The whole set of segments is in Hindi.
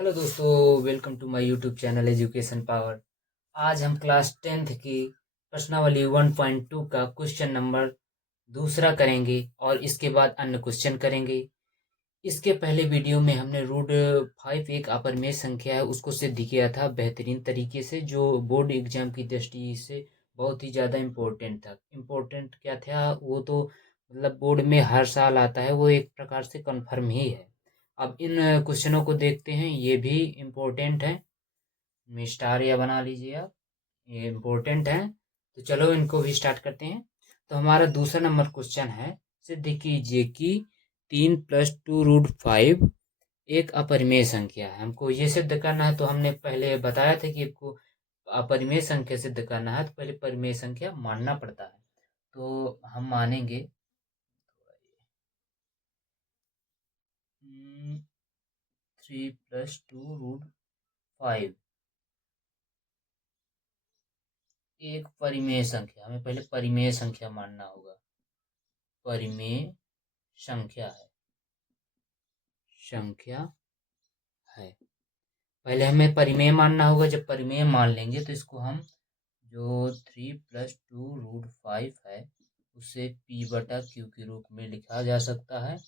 हेलो दोस्तों, welcome to my YouTube channel education power. आज हम क्लास 10th की प्रश्नावली 1.2 का क्वेश्चन नंबर दूसरा करेंगे और इसके बाद अन्य क्वेश्चन करेंगे। इसके पहले वीडियो में हमने रूट 5 एक अपरिमेय संख्या है उसको सिद्ध किया था बेहतरीन तरीके से, जो बोर्ड एग्जाम की दृष्टि से बहुत ही ज़्यादा इम्पोर्टेंट था। इम्पोर्टेंट क्या था वो तो मतलब बोर्ड में हर साल आता है, वो एक प्रकार से कन्फर्म ही है। अब इन क्वेश्चनों को देखते हैं, ये भी इम्पोर्टेंट है। स्टार या बना लीजिए आप, ये इम्पोर्टेंट है। तो चलो इनको भी स्टार्ट करते हैं। तो हमारा दूसरा नंबर क्वेश्चन है, सिद्ध कीजिए कि 3 + 2√5 एक अपरिमेय संख्या है। हमको ये सिद्ध करना है, तो हमने पहले बताया था कि आपको अपरिमेय संख्या सिद्ध करना है तो पहले परिमेय संख्या मानना पड़ता है। तो हम मानेंगे 3 + 2√5 एक परिमेय संख्या। हमें पहले परिमेय संख्या मानना होगा। परिमेय संख्या है। पहले हमें परिमेय मानना होगा। जब परिमेय मान लेंगे तो इसको हम जो 3 + 2√5 है उसे P/Q के रूप में लिखा जा सकता है,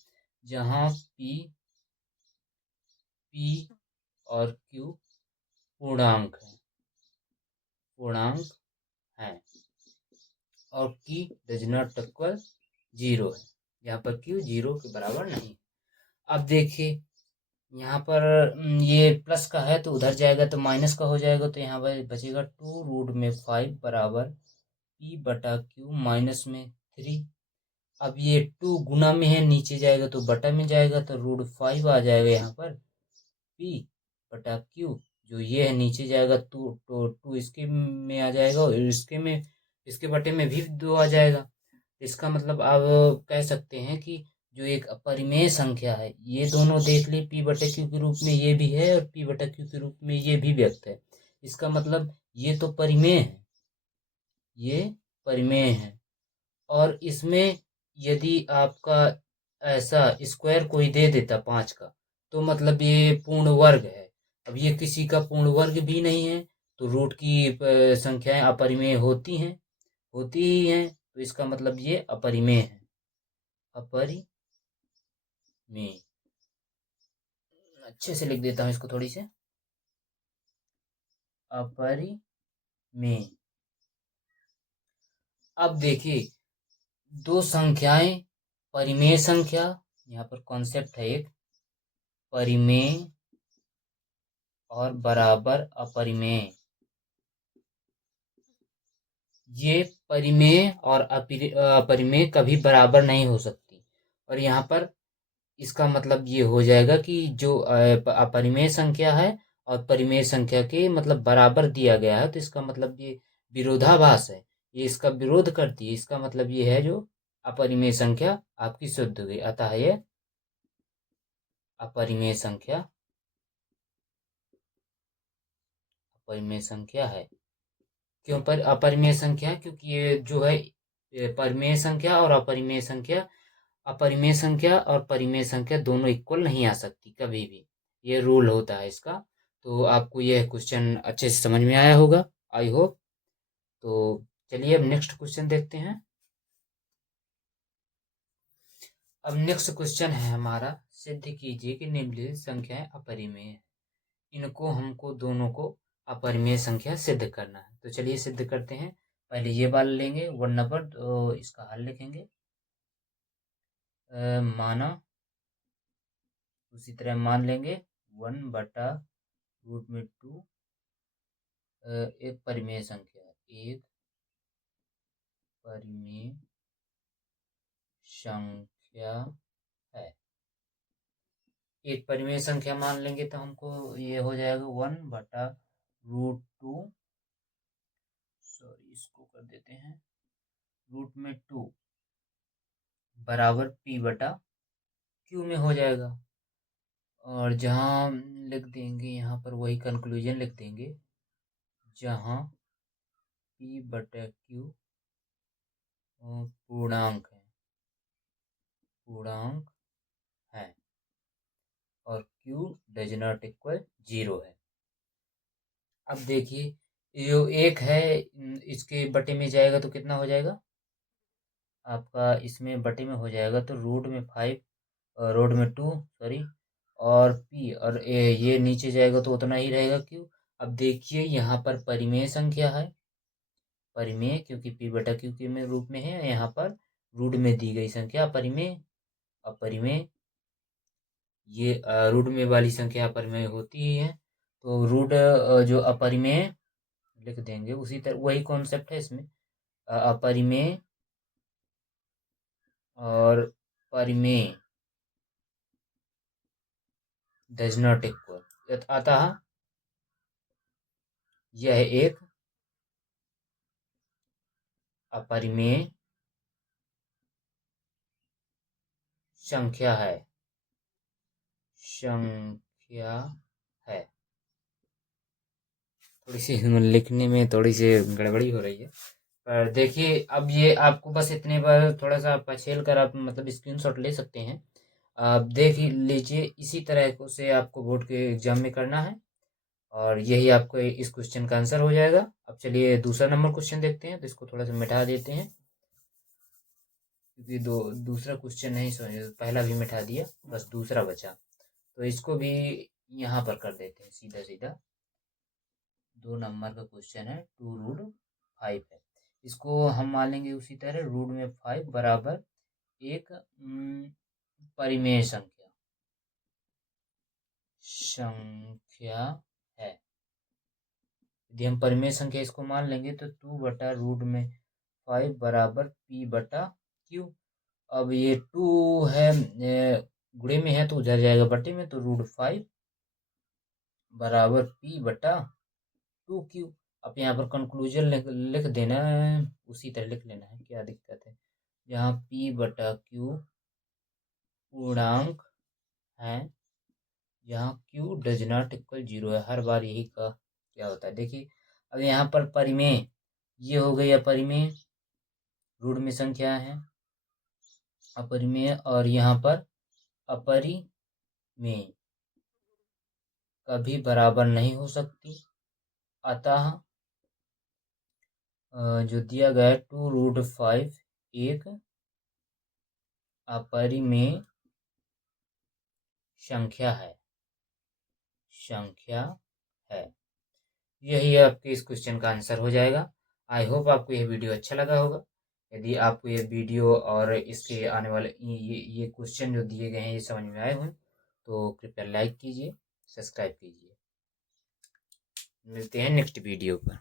जहाँ P और Q पूर्णांक है और Q डज नॉट इक्वल 0 है। यहाँ पर Q 0 के बराबर नहीं। अब देखिए यहाँ पर ये प्लस का है तो उधर जाएगा तो माइनस का हो जाएगा, तो यहाँ पर बचेगा 2√5 बराबर P/Q माइनस में 3। अब ये 2 गुना में है, नीचे जाएगा तो बटा में जाएगा, तो √5 आ जाएगा यहाँ पर P/Q। जो ये है नीचे जाएगा तो 2 इसके में आ जाएगा और इसके बटे में भी 2 आ जाएगा। इसका मतलब आप कह सकते हैं कि जो एक अपरिमेय संख्या है, ये दोनों देख ले, P/Q के रूप में ये भी है और P/Q के रूप में ये भी व्यक्त है। इसका मतलब ये तो परिमेय है, ये परिमेय है। और इसमें यदि आपका ऐसा स्क्वायर कोई दे देता 5 का, तो मतलब ये पूर्ण वर्ग है। अब ये किसी का पूर्ण वर्ग भी नहीं है, तो रूट की संख्याएं अपरिमेय होती ही हैं, तो इसका मतलब ये अपरिमेय है। अपरिमेय, अच्छे से लिख देता हूँ इसको थोड़ी से, अपरिमेय। अब देखिए दो संख्याएं, परिमेय संख्या, यहाँ पर कॉन्सेप्ट है एक परिमेय और बराबर अपरिमेय। ये परिमेय और अपरिमेय कभी बराबर नहीं हो सकती। और यहाँ पर इसका मतलब ये हो जाएगा कि जो अपरिमेय संख्या है और परिमेय संख्या के मतलब बराबर दिया गया है, तो इसका मतलब ये विरोधाभास है, ये इसका विरोध करती है। इसका मतलब ये है जो अपरिमेय संख्या आपकी शुद्ध हो गई, अतः ये अपरिमेय संख्या है। क्यों पर अपरिमेय संख्या? क्योंकि ये जो है परिमेय संख्या और अपरिमेय संख्या और परिमेय संख्या दोनों इक्वल नहीं आ सकती कभी भी, ये रूल होता है इसका। तो आपको यह क्वेश्चन अच्छे से समझ में आया होगा, आई होप। तो चलिए अब नेक्स्ट क्वेश्चन देखते हैं। अब नेक्स्ट क्वेश्चन है हमारा, सिद्ध कीजिए कि निम्नलिखित संख्याएं अपरिमेय है। इनको हमको दोनों को अपरिमेय संख्या सिद्ध करना है। तो चलिए सिद्ध करते हैं। पहले ये वाला लेंगे 1 नंबर, तो इसका हल लिखेंगे। माना, उसी तरह मान लेंगे 1/√2 एक परिमेय संख्या है। एक परिमेय संख्या मान लेंगे तो हमको ये हो जाएगा 1/√2, सॉरी इसको कर देते हैं √2 बराबर P/Q में हो जाएगा। और जहाँ लिख देंगे यहाँ पर वही कंक्लूजन लिख देंगे, जहाँ P/Q पूर्णांक है और Q डज नॉट इक्वल 0 है। अब देखिए जो 1 है इसके बटे में जाएगा तो कितना हो जाएगा आपका, इसमें बटे में हो जाएगा तो रूट में 5 रोड में 2 सॉरी, और पी और ये नीचे जाएगा तो उतना ही रहेगा क्यों। अब देखिए यहाँ पर परिमेय संख्या है, परिमेय क्योंकि पी बटा क्यू के में रूप में है, यहाँ पर रूट में दी गई संख्या अपरिमेय, अपरिमेय ये रूट में वाली संख्या अपरिमेय होती ही है, तो रूट जो अपरिमेय लिख देंगे, उसी तरह वही कॉन्सेप्ट है इसमें, अपरिमेय और परिमेय डज नॉट इक्वल, अतः यह एक अपरिमेय संख्या है, संख्या है। थोड़ी सी लिखने में थोड़ी सी गड़बड़ी हो रही है, पर देखिए अब ये आपको बस इतने बार थोड़ा सा पछेल कर आप मतलब स्क्रीनशॉट ले सकते हैं। आप देख ही लीजिए, इसी तरह को से आपको बोर्ड के एग्जाम में करना है और यही आपको इस क्वेश्चन का आंसर हो जाएगा। अब चलिए दूसरा नंबर क्वेश्चन देखते हैं, तो इसको थोड़ा सा मिटा देते हैं क्योंकि दूसरा क्वेश्चन नहीं समझ, पहला भी मिटा दिया, बस दूसरा बचा, तो इसको भी यहाँ पर कर देते हैं सीधा सीधा। 2 नंबर का क्वेश्चन है, 2√5 है, इसको हम मान लेंगे उसी तरह रूट में 5 बराबर एक परिमेय संख्या संख्या है। यदि हम परिमेय संख्या इसको मान लेंगे तो 2 बटा रूट में 5 बराबर पी बटा क्यू। अब ये 2 है गुणे में है तो उधर जाएगा बटे में, तो √5 बराबर पी बटा 2q। अब यहाँ पर कंक्लूजन लिख देना है, उसी तरह लिख लेना है, क्या दिक्कत है। यहाँ p बटा q पूर्णांक है, यहाँ q डज नॉट इक्वल 0 है, हर बार यही का क्या होता है। देखिए अब यहाँ पर परिमेय, ये हो गई अपरिमेय, रूट में संख्या है अपरिमेय, और यहाँ पर अपरिमेय कभी बराबर नहीं हो सकती, अतः जो दिया गया है 2√5 एक अपरिमेय संख्या है, संख्या है। यही आपके इस क्वेश्चन का आंसर हो जाएगा। आई होप आपको यह वीडियो अच्छा लगा होगा। यदि आपको ये वीडियो और इसके आने वाले ये क्वेश्चन जो दिए गए हैं ये समझ में आए हों तो कृपया लाइक कीजिए, सब्सक्राइब कीजिए। मिलते हैं नेक्स्ट वीडियो पर।